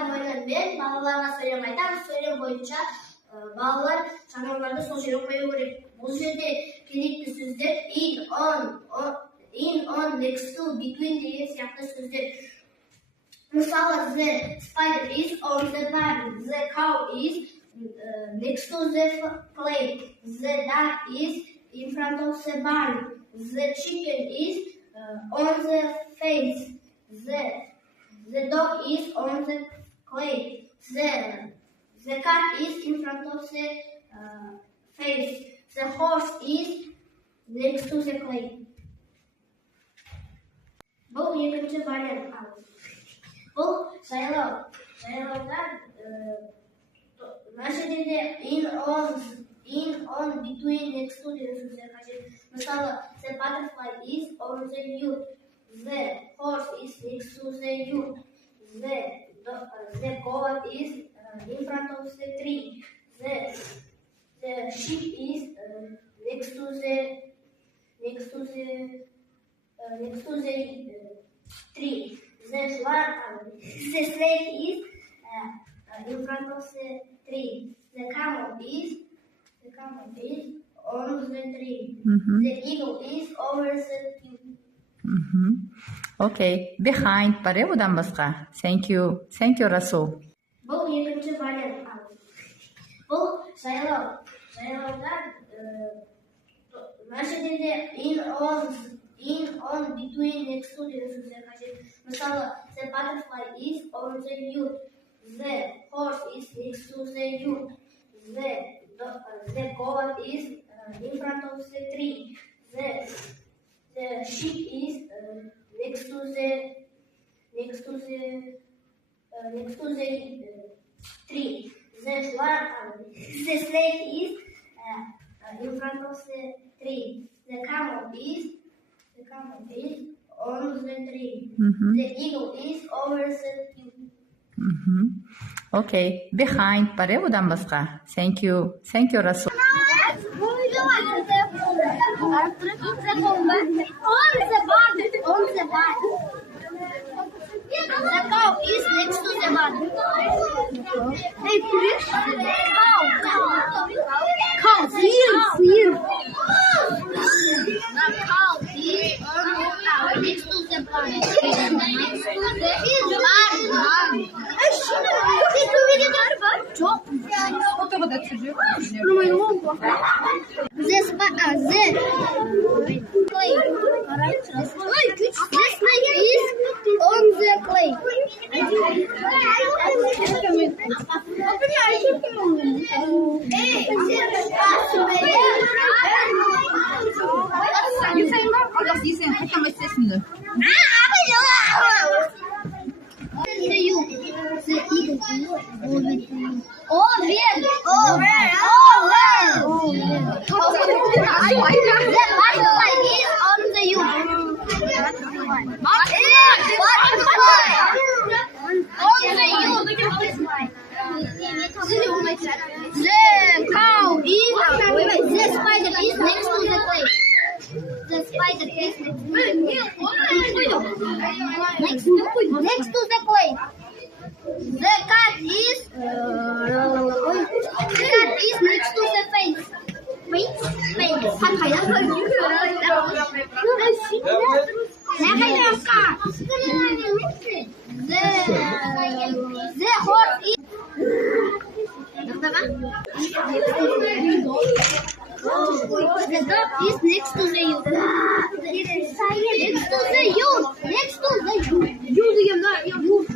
атам ойын мен балаларға сөйлем айтамыз. Сөйлем бойынша балалар жануарларды сол жерге қою керек. Бұл жерде керекті сөздер in, on, next to, between деген сияқты сөздер. Мысалы, the spider is on the bed, the cow is next to the plate, the duck is in front of the barn, the chicken is on the fence, the dog is on the clay, the cat is in front of the fence, the horse is next to the clay. Бұл екінші вариант. Бұл жайлау. Жайлауда мына жерде in, on, between, next to деген сөздер қажет. Мысалы, the butterfly is on the yurt, the horse is next to the yurt, the goat is in front of the tree, the sheep is next to the tree. The snake is in front of the tree. The camel is on the tree. The eagle is over the tree. Okay. Behind бар одан басқа. Thank you, Расул. Бұл екінші вариант. Бұл жайлау. Жайлауда мына жерде in, on, between, next to деген сөздер қажет. Мысалы, the butterfly is on the yurt, the horse is next to the yurt, the goat is in front of the tree, the sheep is next to the tree, the snake is in front of the tree, the camel is on the tree. The eagle is over the tree. Okay. Behind бар одан басқа. Thank you, Расул. The cow is next to the barn. Hey, cow, sıyır. The cow is next to the barn. Çok güzel. The snake is on the clay. Next to the clay. The cat is next to the fence. The horse is the dog is next to the youth. Next to the youth.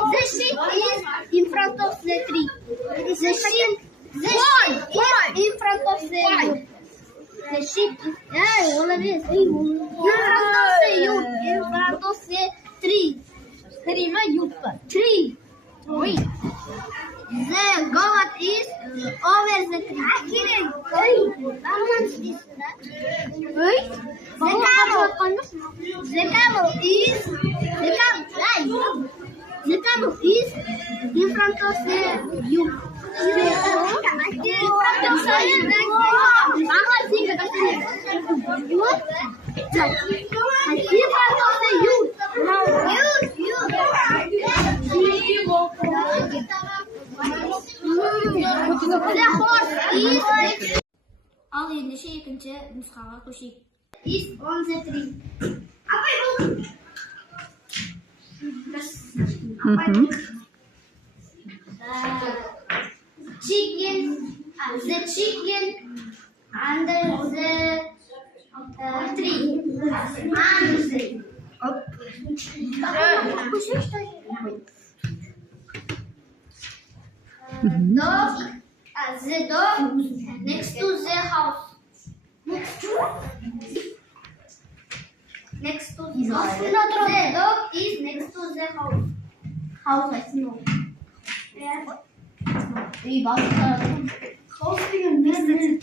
The sheep is in front of the tree. The sheep is in front of the youth. The sheep is in front of the tree. Tree. The goat is over the tree. The camel is in front of the youth. Ал ендеше екінші нұсқаға көшейік. Is on the tree. Апай бұл. Chicken, the chicken under the tree. Dog, the dog next to the house. Next to the house. The dog is next to the house. House, I know. 이 맞다. 하우스는 맨날.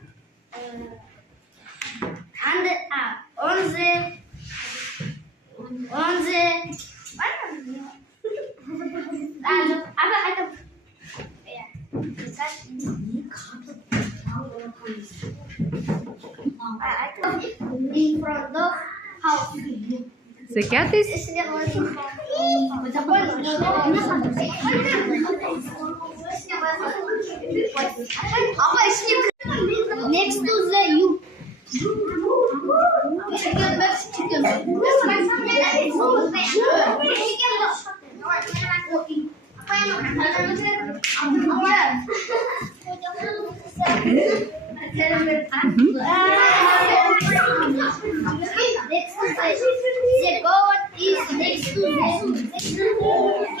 The cat is on the in front of house. The cat is next to the you. The goat is next to the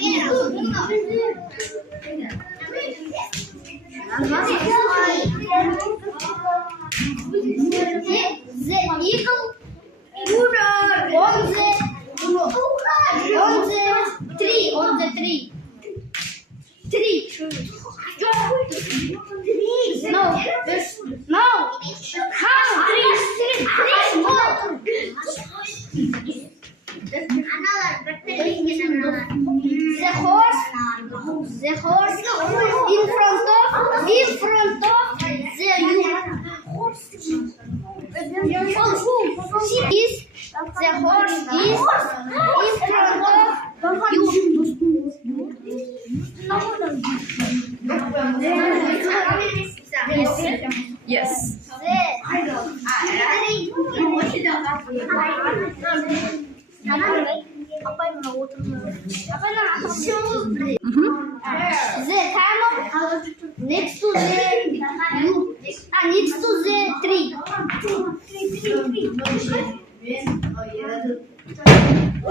eagle on the tree. No. How? Three. The horse in front of the you. The horse is in front of you. yes. The camel next to the you. Next to the tree.